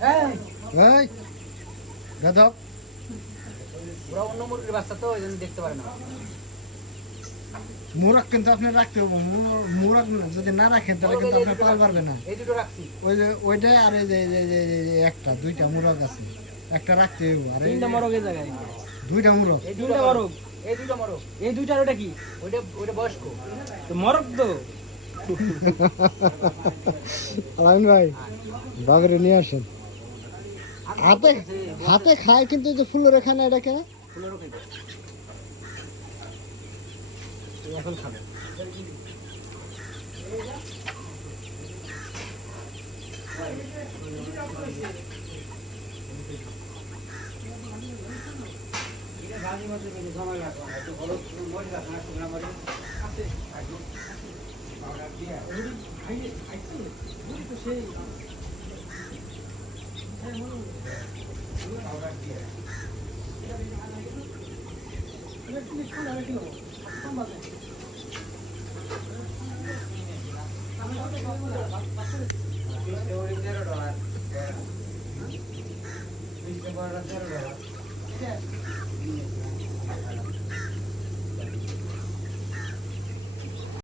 এই গাধব ওরা অন্য মুরগির বাচ্চা তো ওই জন্য দেখতে পারে না। মুরগ কিন্তু আপনি রাখতে হবে, মুরগ যদি না রাখেন তাহলে কিন্তু আপনার পাল পারবে না। এই দুটো রাখছি। ওই যে ওইটাই আর এই যে একটা দুইটা মুরগ আছে, একটা রাখতে হবে। আর তিনটা মরগ এই জায়গায়, দুইটা মুরগ, এই তিনটা মরগ, এই দুটো মরক। এই দুইটার ওটা কি? ওইটা বয়স্ক তো মরগ তো। আলামিন ভাই বাবারে নিয়ে আসেন। হাতে হাতে খায় কিন্তু যে ফুলের এখানে এটা কেন ফুলেরও খাইবে এখন খাবে। $13